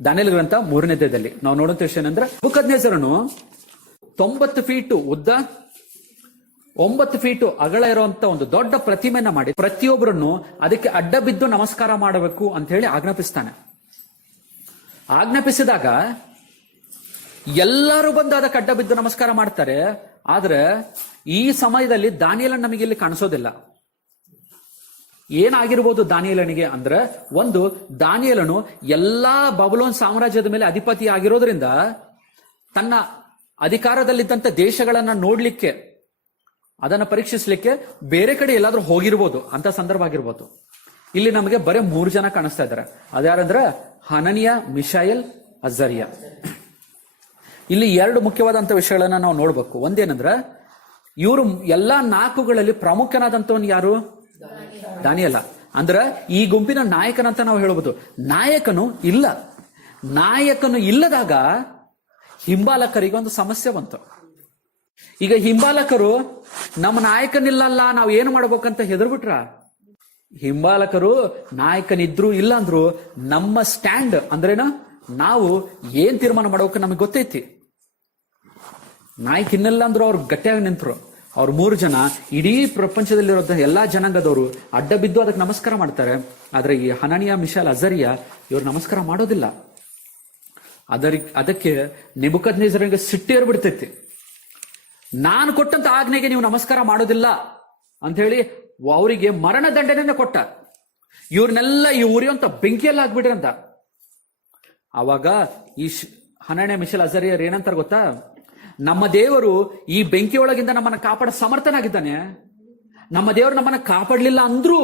ದಾನಿಯೇಲ ಗ್ರಂಥ 3ನೇ ಅಧ್ಯಾಯದಲ್ಲಿ ನಾವು ನೋಡುವಂತ ವಿಷಯ ಏನಂದ್ರೆ ನೆಬೂಕದ್ನೆಚ್ಚರನು 90 ಫೀಟ್ ಉದ್ದ 9 ಫೀಟ್ ಅಗಲ ಇರುವಂತ ಒಂದು ದೊಡ್ಡ ಪ್ರತಿಮೆಯನ್ನ ಮಾಡಿ ಪ್ರತಿಯೊಬ್ಬರನ್ನು ಅದಕ್ಕೆ ಅಡ್ಡ ಬಿದ್ದು ನಮಸ್ಕಾರ ಮಾಡಬೇಕು ಅಂತ ಹೇಳಿ ಆಜ್ಞಾಪಿಸ್ತಾನೆ. ಆಜ್ಞಾಪಿಸಿದಾಗ ಎಲ್ಲರೂ ಬಂದು ಅದಕ್ಕೆ ಅಡ್ಡ ಬಿದ್ದು ನಮಸ್ಕಾರ ಮಾಡ್ತಾರೆ. ಆದ್ರೆ ಈ ಸಮಯದಲ್ಲಿ ದಾನಿಯೇಲನ ನಮಗೆ ಇಲ್ಲಿ ಕಾಣಿಸೋದಿಲ್ಲ. ಏನಾಗಿರ್ಬೋದು ದಾನಿಯೇಲನಿಗೆ ಅಂದ್ರೆ, ಒಂದು, ದಾನಿಯೇಲನು ಎಲ್ಲಾ ಬಬುಲೋನ್ ಸಾಮ್ರಾಜ್ಯದ ಮೇಲೆ ಅಧಿಪತಿ ಆಗಿರೋದ್ರಿಂದ ತನ್ನ ಅಧಿಕಾರದಲ್ಲಿದ್ದಂತ ದೇಶಗಳನ್ನ ನೋಡ್ಲಿಕ್ಕೆ, ಅದನ್ನ ಪರೀಕ್ಷಿಸ್ಲಿಕ್ಕೆ ಬೇರೆ ಕಡೆ ಎಲ್ಲಾದ್ರೂ ಹೋಗಿರ್ಬೋದು, ಅಂತ ಸಂದರ್ಭ ಆಗಿರ್ಬೋದು. ಇಲ್ಲಿ ನಮಗೆ ಬರೀ 3 ಜನ ಕಾಣಿಸ್ತಾ ಇದ್ದಾರೆ. ಅದ್ಯಾರಂದ್ರೆ ಹನನಿಯ, ಮಿಶಾಯಲ್, ಅಜರ್ಯ. ಇಲ್ಲಿ 2 ಮುಖ್ಯವಾದಂತ ವಿಷಯಗಳನ್ನ ನಾವು ನೋಡ್ಬೇಕು. ಒಂದೇನಂದ್ರ, ಇವರು ಎಲ್ಲಾ 4ಗಳಲ್ಲಿ ಪ್ರಮುಖನಾದಂತವನ್ ಯಾರು? ದಾನಿಯೇಲ. ಅಂದ್ರ ಈ ಗುಂಪಿನ ನಾಯಕನಂತ ನಾವು ಹೇಳ್ಬೋದು. ನಾಯಕನು ಇಲ್ಲ. ನಾಯಕನು ಇಲ್ಲದಾಗ ಹಿಂಬಾಲಕರಿಗೆ ಒಂದು ಸಮಸ್ಯೆ ಬಂತು. ಈಗ ಹಿಂಬಾಲಕರು ನಮ್ಮ ನಾಯಕನಿಲ್ಲಲ್ಲ, ನಾವ್ ಏನು ಮಾಡ್ಬೇಕಂತ ಹೆದರ್ಬಿಟ್ರ. ಹಿಂಬಾಲಕರು ನಾಯಕನಿದ್ರು ಇಲ್ಲ ಅಂದ್ರು ನಮ್ಮ ಸ್ಟ್ಯಾಂಡ್ ಅಂದ್ರೇನ, ನಾವು ಏನ್ ತೀರ್ಮಾನ ಮಾಡ್ಬೇಕು ನಮಗೆ ಗೊತ್ತೈತಿ. ನಾಯಕ ಇನ್ನಿಲ್ಲ ಅಂದ್ರು ಅವ್ರು ಗಟ್ಟಿಯಾಗಿ ನಿಂತರು. ಅವ್ರು 3 ಜನ ಇಡೀ ಪ್ರಪಂಚದಲ್ಲಿರೋ ಎಲ್ಲಾ ಜನಾಂಗದವರು ಅಡ್ಡ ಬಿದ್ದು ಅದಕ್ಕೆ ನಮಸ್ಕಾರ ಮಾಡ್ತಾರೆ. ಆದ್ರೆ ಈ ಹನನಿಯ, ಮಿಶಾಲ್, ಅಜರ್ಯ ಇವ್ರು ನಮಸ್ಕಾರ ಮಾಡೋದಿಲ್ಲ. ಅದಕ್ಕೆ ನೆಬೂಕದ್ನೆಚ್ಚರನಿಗೆ ಸಿಟ್ಟೇರ್ ಬಿಡ್ತೈತಿ. ನಾನು ಕೊಟ್ಟಂತ ಆಜ್ಞೆಗೆ ನೀವು ನಮಸ್ಕಾರ ಮಾಡೋದಿಲ್ಲ ಅಂತ ಹೇಳಿ ಅವರಿಗೆ ಮರಣ ದಂಡನೆಯನ್ನ ಕೊಟ್ಟ. ಇವ್ರನ್ನೆಲ್ಲ ಈ ಉರಿಯುವಂತ ಬೆಂಕಿಯಲ್ಲ ಆಗ್ಬಿಡ್ರಿ ಅಂತ. ಅವಾಗ ಈ ಹನನ್ಯ, ಮಿಶಾಲ್, ಅಜರ್ಯರು ಏನಂತಾರ ಗೊತ್ತಾ? ನಮ್ಮ ದೇವರು ಈ ಬೆಂಕಿಯೊಳಗಿಂದ ನಮ್ಮನ್ನ ಕಾಪಾಡ ಸಮರ್ಥನಾಗಿದ್ದಾನೆ. ನಮ್ಮ ದೇವರು ನಮ್ಮನ್ನ ಕಾಪಾಡಲಿಲ್ಲ ಅಂದ್ರೂ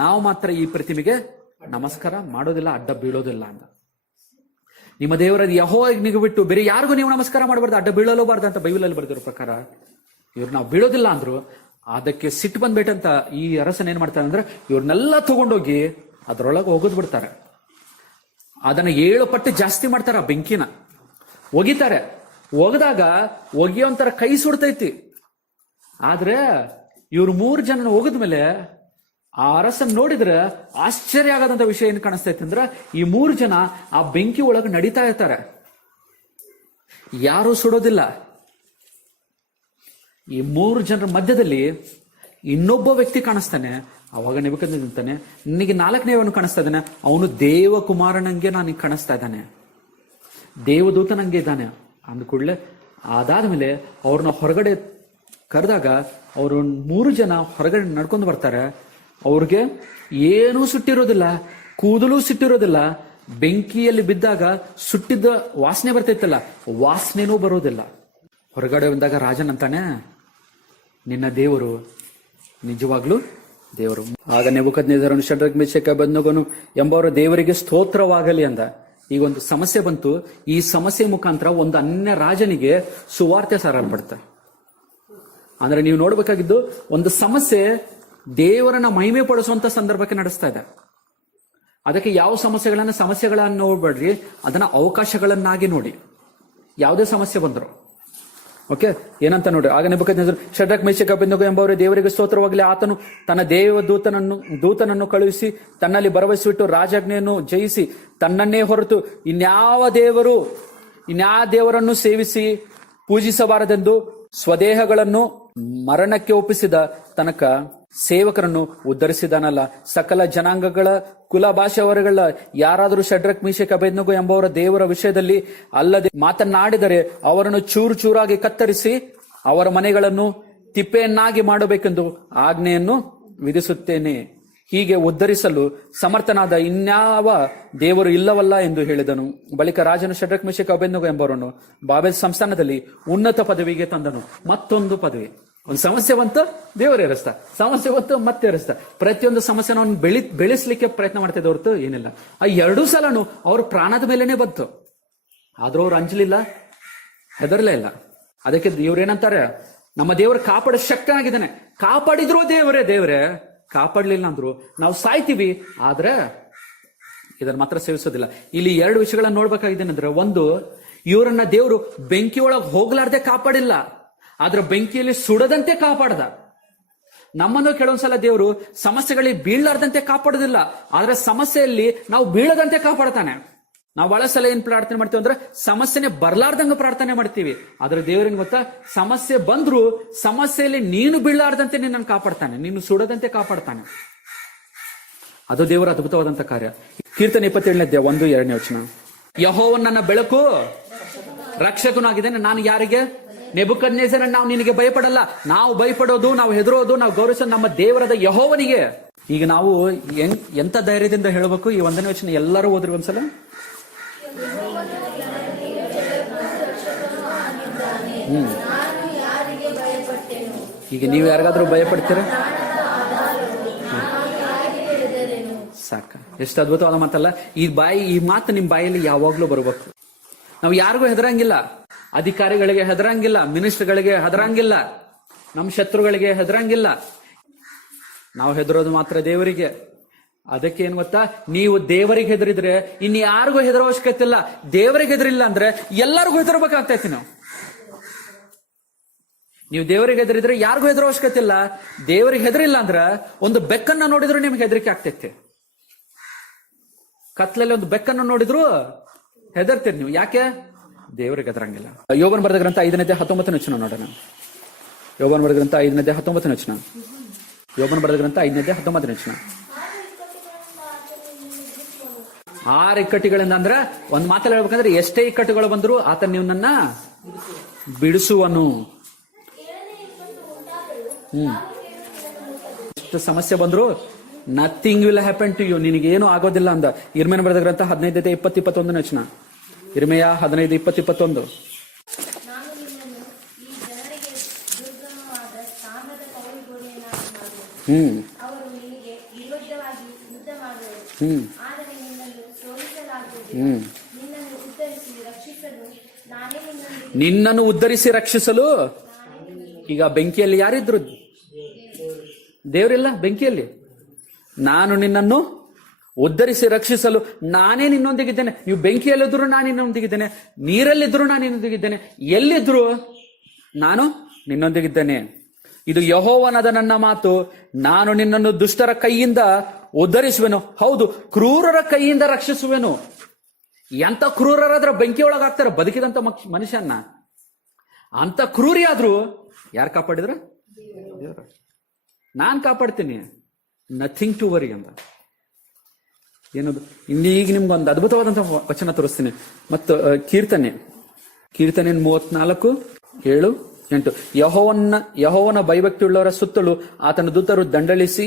ನಾವು ಮಾತ್ರ ಈ ಪ್ರತಿಮೆಗೆ ನಮಸ್ಕಾರ ಮಾಡೋದಿಲ್ಲ, ಅಡ್ಡ ಬೀಳೋದಿಲ್ಲ ಅಂತ. ನಿಮ್ಮ ದೇವರ ಯೆಹೋವನಿಗೆ ಬಿಟ್ಟು ಬೇರೆ ಯಾರಿಗೂ ನೀವು ನಮಸ್ಕಾರ ಮಾಡಬಾರ್ದು, ಅಡ್ಡ ಬೀಳಲೂಬಾರ್ದು ಅಂತ ಬೈಬಲಲ್ಲಿ ಬರೆದಿರೋ ಪ್ರಕಾರ ಇವ್ರು ನಾವು ಬೀಳೋದಿಲ್ಲ ಅಂದ್ರು. ಅದಕ್ಕೆ ಸಿಟ್ಟು ಬಂದ್ಬೇಟಂತ ಈ ಅರಸನ್ ಏನ್ ಮಾಡ್ತಾನೆ ಅಂದ್ರೆ, ಇವ್ರನ್ನೆಲ್ಲ ತಗೊಂಡೋಗಿ ಅದ್ರೊಳಗೆ ಒಗದ್ ಬಿಡ್ತಾರೆ. ಅದನ್ನ 7 ಪಟ್ಟು ಜಾಸ್ತಿ ಮಾಡ್ತಾರ. ಬೆಂಕಿನ ಒಗಿತಾರೆ. ಒಗದಾಗ ಒಗಿಯೋಂತರ ಕೈ ಸುಡ್ತೈತಿ. ಆದ್ರೆ ಇವ್ರು 3 ಜನ ಒಗದ್ಮೇಲೆ ಆ ಅರಸನ್ ನೋಡಿದ್ರೆ ಆಶ್ಚರ್ಯ ಆಗದಂತ ವಿಷಯ ಏನ್ ಕಾಣಿಸ್ತೈತಿ ಅಂದ್ರೆ, ಈ 3 ಜನ ಆ ಬೆಂಕಿ ಒಳಗೆ ನಡೀತಾ ಇರ್ತಾರೆ. ಯಾರು ಸುಡೋದಿಲ್ಲ. ಈ 3 ಜನರ ಮಧ್ಯದಲ್ಲಿ ಇನ್ನೊಬ್ಬ ವ್ಯಕ್ತಿ ಕಾಣಿಸ್ತಾನೆ. ಅವಾಗ ನೆಬೂಕದ್ನೆಚ್ಚರ ನಿಂತಾನೆ. ನಿನಗೆ 4ನೇವನು ಕಾಣಿಸ್ತಾ ಇದ್ದಾನೆ. ಅವನು ದೇವಕುಮಾರನಂಗೆ ನನಗೆ ಕಾಣಿಸ್ತಾ ಇದ್ದಾನೆ, ದೇವದೂತನಂಗೆ ಇದ್ದಾನೆ ಅಂದ ಕೂಡಲೇ ಅದಾದ್ಮೇಲೆ ಅವ್ರನ್ನ ಹೊರಗಡೆ ಕರೆದಾಗ ಅವರು 3 ಜನ ಹೊರಗಡೆ ನಡ್ಕೊಂಡು ಬರ್ತಾರೆ. ಅವ್ರಿಗೆ ಏನೂ ಸುಟ್ಟಿರೋದಿಲ್ಲ, ಕೂದಲು ಸುಟ್ಟಿರೋದಿಲ್ಲ. ಬೆಂಕಿಯಲ್ಲಿ ಬಿದ್ದಾಗ ಸುಟ್ಟಿದ್ದ ವಾಸನೆ ಬರ್ತೈತಲ್ಲ, ವಾಸನೆನೂ ಬರೋದಿಲ್ಲ. ಹೊರಗಡೆ ಬಂದಾಗ ರಾಜನ್ ಅಂತಾನೆ, ನಿನ್ನ ದೇವರು ನಿಜವಾಗ್ಲೂ ದೇವರು. ಆಗ ನೆಬೂಕದ್ನೆಚ್ಚರನು ಶದ್ರಕ್, ಮೇಷಕ್, ಅಬೇದ್ನೆಗೋನು ಎಂಬವರ ದೇವರಿಗೆ ಸ್ತೋತ್ರವಾಗಲಿ ಅಂದ. ಈಗ ಒಂದು ಸಮಸ್ಯೆ ಬಂತು. ಈ ಸಮಸ್ಯೆ ಮುಖಾಂತರ ಒಂದು ಅನ್ಯ ರಾಜನಿಗೆ ಸುವಾರ್ತೆ ಸಾರಲ್ಪಡ್ತ. ಅಂದ್ರೆ ನೀವು ನೋಡ್ಬೇಕಾಗಿದ್ದು, ಒಂದು ಸಮಸ್ಯೆ ದೇವರನ್ನ ಮಹಿಮೆ ಪಡಿಸುವಂತ ಸಂದರ್ಭಕ್ಕೆ ನಡೆಸ್ತಾ ಇದೆ. ಅದಕ್ಕೆ ಯಾವ ಸಮಸ್ಯೆಗಳನ್ನ ನೋಡ್ಬೇಡ್ರಿ, ಅದನ್ನ ಅವಕಾಶಗಳನ್ನಾಗಿ ನೋಡಿ. ಯಾವುದೇ ಸಮಸ್ಯೆ ಬಂದ್ರು ಓಕೆ ಏನಂತ ನೋಡ್ರಿ. ಆಗ ನೆಬೂಕದ್ನೆಚ್ಚರ ಶದ್ರಕ್, ಮೇಷಕ್, ಅಬೇದ್ನೆಗೋ ಎಂಬವರೇ ದೇವರಿಗೆ ಸ್ತೋತ್ರವಾಗಲಿ. ಆತನು ತನ್ನ ದೂತನನ್ನು ಕಳುಹಿಸಿ ತನ್ನಲ್ಲಿ ಭರವಸೆವಿಟ್ಟು ರಾಜಾಜ್ಞೆಯನ್ನು ಜಯಿಸಿ ತನ್ನನ್ನೇ ಹೊರತು ಇನ್ಯಾವ ದೇವರನ್ನು ಸೇವಿಸಿ ಪೂಜಿಸಬಾರದೆಂದು ಸ್ವದೇಹಗಳನ್ನು ಮರಣಕ್ಕೆ ಒಪ್ಪಿಸಿದ ತನಕ ಸೇವಕರನ್ನು ಉದ್ಧರಿಸಿದನಲ್ಲ. ಸಕಲ ಜನಾಂಗಗಳ, ಕುಲ, ಭಾಷೆಯವರುಗಳ ಯಾರಾದರೂ ಶದ್ರಕ್, ಮೇಷಕ್, ಅಬೇದ್ನೆಗೋ ಎಂಬವರ ದೇವರ ವಿಷಯದಲ್ಲಿ ಅಲ್ಲದೆ ಮಾತನಾಡಿದರೆ ಅವರನ್ನು ಚೂರು ಚೂರಾಗಿ ಕತ್ತರಿಸಿ ಅವರ ಮನೆಗಳನ್ನು ತಿಪ್ಪೆಯನ್ನಾಗಿ ಮಾಡಬೇಕೆಂದು ಆಜ್ಞೆಯನ್ನು ವಿಧಿಸುತ್ತೇನೆ. ಹೀಗೆ ಉದ್ಧರಿಸಲು ಸಮರ್ಥನಾದ ಇನ್ಯಾವ ದೇವರು ಇಲ್ಲವಲ್ಲ ಎಂದು ಹೇಳಿದನು. ಬಳಿಕ ರಾಜನು ಶದ್ರಕ್, ಮೇಷಕ್, ಅಬೇದ್ನೆಗೋ ಎಂಬವರನ್ನು ಬಾಬೆಲ್ ಸಂಸ್ಥಾನದಲ್ಲಿ ಉನ್ನತ ಪದವಿಗೆ ತಂದನು. ಮತ್ತೊಂದು ಪದವಿ. ಒಂದು ಸಮಸ್ಯೆ ಬಂತು, ದೇವರು ಏರಿಸ್ತಾ. ಸಮಸ್ಯೆ ಬಂತು, ಮತ್ತೆ ಏರಿಸ್ತಾ. ಪ್ರತಿಯೊಂದು ಸಮಸ್ಯೆನ ಬೆಳೆಸಲಿಕ್ಕೆ ಪ್ರಯತ್ನ ಮಾಡ್ತಿದ್ದ ಹೊರತು ಏನಿಲ್ಲ. ಆ 2 ಸಲನು ಅವ್ರ ಪ್ರಾಣದ ಮೇಲೇನೆ ಬಂತು. ಆದ್ರೂ ಅವ್ರು ಅಂಜಲಿಲ್ಲ, ಹೆದರ್ಲೇ ಇಲ್ಲ. ಅದಕ್ಕೆ ಇವ್ರೇನಂತಾರೆ, ನಮ್ಮ ದೇವರು ಕಾಪಾಡ ಶಕ್ತನಾಗಿದ್ದಾನೆ. ಕಾಪಾಡಿದ್ರು ದೇವರೇ ಕಾಪಾಡ್ಲಿಲ್ಲ ಅಂದ್ರು ನಾವು ಸಾಯ್ತೀವಿ. ಆದ್ರೆ ಇದನ್ನ ಮಾತ್ರ ಸೇವಿಸೋದಿಲ್ಲ. ಇಲ್ಲಿ 2 ವಿಷಯಗಳನ್ನ ನೋಡ್ಬೇಕಾಗಿದ್ದೇನೆಂದ್ರೆ, ಒಂದು, ಇವರನ್ನ ದೇವರು ಬೆಂಕಿಯೊಳಗೆ ಹೋಗ್ಲಾರ್ದೆ ಕಾಪಾಡಿಲ್ಲ, ಆದ್ರೆ ಬೆಂಕಿಯಲ್ಲಿ ಸುಡದಂತೆ ಕಾಪಾಡ್ದ. ನಮ್ಮನ್ನು ಕೆಲವೊಂದ್ಸಲ ದೇವರು ಸಮಸ್ಯೆಗಳಿಗೆ ಬೀಳಲಾರ್ದಂತೆ ಕಾಪಾಡೋದಿಲ್ಲ, ಆದ್ರೆ ಸಮಸ್ಯೆಯಲ್ಲಿ ನಾವು ಬೀಳದಂತೆ ಕಾಪಾಡ್ತಾನೆ. ನಾವು ಬಹಳ ಸಲ ಏನ್ ಪ್ರಾರ್ಥನೆ ಮಾಡ್ತೀವಿ ಅಂದ್ರೆ ಸಮಸ್ಯೆನೆ ಬರ್ಲಾರ್ದಂಗ ಪ್ರಾರ್ಥನೆ ಮಾಡ್ತೀವಿ. ಆದ್ರೆ ದೇವರೇನ್ ಗೊತ್ತಾ, ಸಮಸ್ಯೆ ಬಂದ್ರು ಸಮಸ್ಯೆಯಲ್ಲಿ ನೀನು ಬೀಳಾರ್ದಂತೆ ನಿನ್ನನ್ನು ಕಾಪಾಡ್ತಾನೆ, ನೀನು ಸುಡದಂತೆ ಕಾಪಾಡ್ತಾನೆ. ಅದು ದೇವರ ಅದ್ಭುತವಾದಂತ ಕಾರ್ಯ. ಕೀರ್ತನೆ 27 1-2 ವಚನ. ಯೆಹೋವನು ನನ್ನ ಬೆಳಕು ರಕ್ಷಕನು ಆಗಿದ್ದಾನೆ, ನಾನು ಯಾರಿಗೆ? ನೆಬೂಕದ್ನೆಚ್ಚರ, ನಾವು ನಿನಗೆ ಭಯಪಡಲ್ಲ. ನಾವು ಭಯಪಡೋದು, ನಾವು ಹೆದರೋದು, ನಾವು ಗೌರವಿಸೋದು ನಮ್ಮ ದೇವರಾದ ಯೆಹೋವನಿಗೆ. ಈಗ ನಾವು ಎಂತ ಧೈರ್ಯದಿಂದ ಹೇಳಬೇಕು ಈ 1ನೇ ವಚನ? ಎಲ್ಲರೂ ಓದ್ರಿ ಒಂದ್ಸಲ. ಈಗ ನೀವು ಯಾರಿಗಾದ್ರೂ ಭಯಪಡ್ತೀರ? ಸಾಕ. ಎಷ್ಟು ಅದ್ಭುತವಾದ ಮಾತಲ್ಲ ಈ ಮಾತು ನಿಮ್ ಬಾಯಲ್ಲಿ ಯಾವಾಗ್ಲೂ ಬರ್ಬೇಕು. ನಾವು ಯಾರಿಗೂ ಹೆದರಂಗಿಲ್ಲ, ಅಧಿಕಾರಿಗಳಿಗೆ ಹೆದರಂಗಿಲ್ಲ, ಮಿನಿಸ್ಟರ್ಗಳಿಗೆ ಹೆದರಂಗಿಲ್ಲ, ನಮ್ಮ ಶತ್ರುಗಳಿಗೆ ಹೆದರಂಗಿಲ್ಲ. ನಾವು ಹೆದರೋದು ಮಾತ್ರ ದೇವರಿಗೆ. ಅದಕ್ಕೆ ಏನ್ ಗೊತ್ತಾ, ನೀವು ದೇವರಿಗೆ ಹೆದರಿದ್ರೆ ಇನ್ನು ಯಾರಿಗೂ ಹೆದರೋ ಅವಶ್ಯಕತೆ ಇಲ್ಲ. ದೇವರಿಗೆ ಹೆದರಿಲ್ಲ ಅಂದ್ರೆ ಎಲ್ಲರಿಗೂ ಹೆದರ್ಬೇಕಾಗ್ತೈತಿ. ನೀವು ದೇವರಿಗೆ ಹೆದರಿದ್ರೆ ಯಾರಿಗೂ ಹೆದರೋ ಅವಶ್ಯಕತೆ ಇಲ್ಲ. ದೇವರಿಗೆ ಹೆದರಿಲ್ಲ ಅಂದ್ರ ಒಂದು ಬೆಕ್ಕನ್ನ ನೋಡಿದ್ರು ನಿಮ್ಗೆ ಹೆದರಿಕೆ ಆಗ್ತೈತಿ. ಕತ್ಲಲ್ಲಿ ಒಂದು ಬೆಕ್ಕನ್ನು ನೋಡಿದ್ರು ಹೆದರ್ತೀರಿ ನೀವು. ಯಾಕೆ? ದೇವರಿಗೆ ಹೆದರಂಗಿಲ್ಲ. ಯೋಬನ ಬರೆದ ಗ್ರಂಥ 5-19 ವಚನ ನೋಡೋಣ. ಯೋಬನ ಬರೆದ ಗ್ರಂಥ 5-19 ವಚನ. ಯೋಬನ ಬರೆದ ಗ್ರಂಥ 5-19 ವಚನ. 6 ಇಕ್ಕಟ್ಟಿಗಳಿಂದ ಅಂದ್ರೆ ಒಂದ್ ಮಾತಲ್ಲಿ ಹೇಳ್ಬೇಕಂದ್ರೆ ಎಷ್ಟೇ ಇಕ್ಕಟ್ಟುಗಳು ಬಂದ್ರು ಆತ ನಿಮ್ಮನ್ನ ಬಿಡಿಸುವನು. ಎಷ್ಟು ಸಮಸ್ಯೆ ಬಂದ್ರು nothing will happen to you, ನಿನಗೇನು ಆಗೋದಿಲ್ಲ ಅಂದ. ಇರ್ಮೇನ ಬರೆದ ಗ್ರಂಥ 15-20-21 ವಚನ. ಇರ್ಮೆಯ 15-20-21. ನಿನ್ನನ್ನು ಉದ್ಧರಿಸಿ ರಕ್ಷಿಸಲು. ಈಗ ಬೆಂಕಿಯಲ್ಲಿ ಯಾರಿದ್ರು? ದೇವರಿಲ್ಲ ಬೆಂಕಿಯಲ್ಲಿ. ನಾನು ನಿನ್ನನ್ನು ಉದ್ಧರಿಸಿ ರಕ್ಷಿಸಲು ನಾನೇ ನಿನ್ನೊಂದಿಗಿದ್ದೇನೆ. ನೀವು ಬೆಂಕಿಯಲ್ಲಿದ್ರು ನಾನು ನಿನ್ನೊಂದಿಗಿದ್ದೇನೆ, ನೀರಲ್ಲಿದ್ರು ನಾನು ನಿನ್ನೊಂದಿಗಿದ್ದೇನೆ, ಎಲ್ಲಿದ್ರು ನಾನು ನಿನ್ನೊಂದಿಗಿದ್ದೇನೆ. ಇದು ಯೆಹೋವನಾದ ನನ್ನ ಮಾತು, ನಾನು ನಿನ್ನನ್ನು ದುಷ್ಟರ ಕೈಯಿಂದ ಉದ್ಧರಿಸುವೆನು, ಹೌದು ಕ್ರೂರರ ಕೈಯಿಂದ ರಕ್ಷಿಸುವೆನು. ಎಂತ ಕ್ರೂರರಾದ್ರ ಬೆಂಕಿ ಒಳಗಾಗ್ತಾರ ಬದುಕಿದಂತ ಮನುಷ್ಯನ್ನ. ಅಂತ ಕ್ರೂರಿ ಆದ್ರೂ ಯಾರು ಕಾಪಾಡಿದ್ರ? ದೇವ್ರ. ನಾನ್ ಕಾಪಾಡ್ತೀನಿ, ನಥಿಂಗ್ ಟು ವರಿ ಅಂತ. ಏನದು? ಈಗ ನಿಮ್ಗೊಂದು ಅದ್ಭುತವಾದಂತಹ ವಚನ ತೋರಿಸ್ತೀನಿ. ಮತ್ತು ಕೀರ್ತನೆ 34:7-8. ಯೆಹೋವನ ಭಯಭಕ್ತಿ ಉಳ್ಳವರ ಸುತ್ತಲೂ ಆತನ ದೂತರು ದಂಡಳಿಸಿ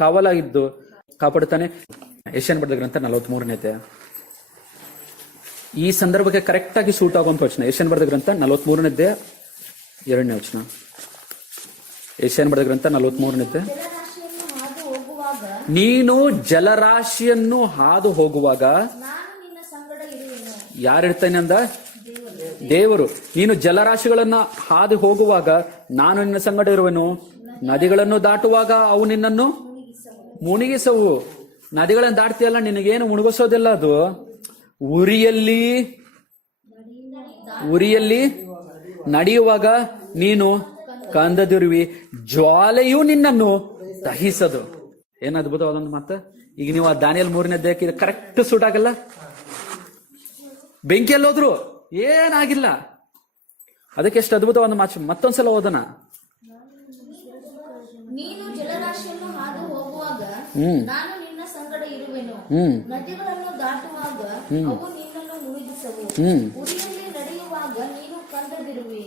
ಕಾವಲಾಗಿದ್ದು ಕಾಪಾಡುತ್ತಾನೆ. ಯೆಶಾಯನ ಬರೆದ ಗ್ರಂಥ 43. ಈ ಸಂದರ್ಭಕ್ಕೆ ಕರೆಕ್ಟ್ ಆಗಿ ಸೂಟ್ ಆಗುವಂತ ವಚನ. ಯೆಶಾಯನ ಬರೆದ ಗ್ರಂಥ 43:2 ವಚನ. ಯೆಶಾಯನ ಬರೆದ ಗ್ರಂಥ 43. ನೀನು ಜಲರಾಶಿಯನ್ನು ಹಾದು ಹೋಗುವಾಗ ಯಾರಿರ್ತಾನೆ ಅಂದ? ದೇವರು. ನೀನು ಜಲರಾಶಿಗಳನ್ನ ಹಾದು ಹೋಗುವಾಗ ನಾನು ನಿನ್ನ ಸಂಗಡ ಇರುವೆನು. ನದಿಗಳನ್ನು ದಾಟುವಾಗ ಅವು ನಿನ್ನನ್ನು ಮುಳುಗಿಸವು. ನದಿಗಳನ್ನು ದಾಟ್ತೀಯಲ್ಲ, ನಿನಗೇನು ಮುಳುಗಿಸೋದಿಲ್ಲ. ಅದು ಉರಿಯಲ್ಲಿ ನಡೆಯುವಾಗ ನೀನು ಕಂದದಿರುವಿ, ಜ್ವಾಲೆಯು ನಿನ್ನನ್ನು ದಹಿಸದು. ಏನ್ ಅದ್ಭುತವಾದೊಂದು ಮಾತು. ಈಗ ನೀವು ಆ ದಾನಿಯೇಲ್ 3ನೇ ಅಧ್ಯಾಯಕ್ಕೆ ಕರೆಕ್ಟ್ ಸೂಟ್ ಆಗಲ್ಲ. ಬೆಂಕಿಯಲ್ಲಿ ಹೋದ್ರು ಏನಾಗಿಲ್ಲ. ಅದಕ್ಕೆ ಎಷ್ಟು ಅದ್ಭುತವಾದ ಮಾತು. ಮತ್ತೊಂದ್ಸಲ ಓದೋಣ. ನೀನು ಜಲರಾಶಿಯನ್ನು ಹಾದು ಹೋಗುವಾಗ ನಾನು ನಿನ್ನ ಸಂಗಡ ಇರುವೆನು. ನದಿಗಳನ್ನು ದಾಟುವಾಗ ಅವು ನಿನ್ನನ್ನು ಮುಳುಗಿಸವು. ಉರಿಯಲ್ಲಿ ನಡೆಯುವಾಗ ನೀನು ಕಂದದಿರುವಿ,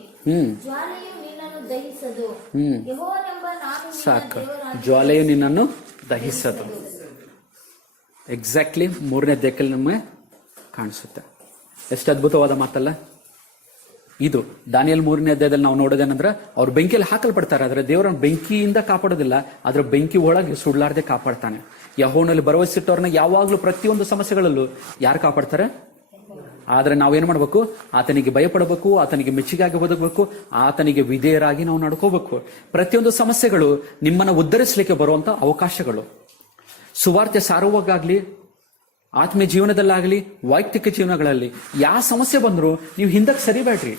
ಜ್ವಾಲೆಯು ನಿನ್ನನ್ನು ದಹಿಸದು. ಯೆಹೋವನೆಂಬ ನಾನು ಸಾಕು. ಜ್ವಾಲೆಯು ನಿನ್ನನ್ನು ದಹಿಸದು. ಎಕ್ಸಾಕ್ಟ್ಲಿ 3ನೇ ಅಧ್ಯಾಯದಲ್ಲಿ ನಮಗೆ ಕಾಣಿಸುತ್ತೆ. ಎಷ್ಟು ಅದ್ಭುತವಾದ ಮಾತಲ್ಲ ಇದು. ದಾನಿಯೇಲ್ 3ನೇ ಅಧ್ಯಾಯದಲ್ಲಿ ನಾವು ನೋಡೋದೇನಂದ್ರೆ ಅವ್ರು ಬೆಂಕಿಯಲ್ಲಿ ಹಾಕಲ್ಪಡ್ತಾರೆ, ಆದ್ರೆ ದೇವರನ್ನು ಬೆಂಕಿಯಿಂದ ಕಾಪಾಡೋದಿಲ್ಲ, ಆದ್ರೆ ಬೆಂಕಿ ಒಳಗೆ ಸುಡ್ಲಾರ್ದೆ ಕಾಪಾಡ್ತಾನೆ. ಯೆಹೋವನಲ್ಲಿ ಭರವಸೆಟ್ಟವ್ರನ್ನ ಯಾವಾಗ್ಲೂ ಪ್ರತಿಯೊಂದು ಸಮಸ್ಯೆಗಳಲ್ಲೂ ಯಾರು ಕಾಪಾಡ್ತಾರೆ? ಆದ್ರೆ ನಾವೇನ್ ಮಾಡ್ಬೇಕು? ಆತನಿಗೆ ಭಯಪಡಬೇಕು, ಆತನಿಗೆ ಮೆಚ್ಚುಗೆಯಾಗಿ ಬದುಕಬೇಕು, ಆತನಿಗೆ ವಿಧೇಯರಾಗಿ ನಾವು ನಡ್ಕೋಬೇಕು. ಪ್ರತಿಯೊಂದು ಸಮಸ್ಯೆಗಳು ನಿಮ್ಮನ್ನ ಉದ್ಧರಿಸಲಿಕ್ಕೆ ಬರುವಂತ ಅವಕಾಶಗಳು. ಸುವಾರ್ತೆ ಸಾರುವಾಗಲಿ, ಆತ್ಮೀಯ ಜೀವನದಲ್ಲಾಗಲಿ, ವೈಯಕ್ತಿಕ ಜೀವನಗಳಲ್ಲಿ ಯಾವ ಸಮಸ್ಯೆ ಬಂದ್ರು ನೀವು ಹಿಂದಕ್ಕೆ ಸರಿಬೇಡ್ರಿ,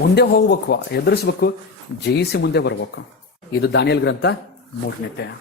ಮುಂದೆ ಹೋಗ್ಬೇಕು, ಎದುರಿಸ್ಬೇಕು, ಜಯಿಸಿ ಮುಂದೆ ಬರ್ಬೇಕು. ಇದು ದಾನಿಯೇಲ್ ಗ್ರಂಥ 3ನೇ ಅಧ್ಯಾಯ.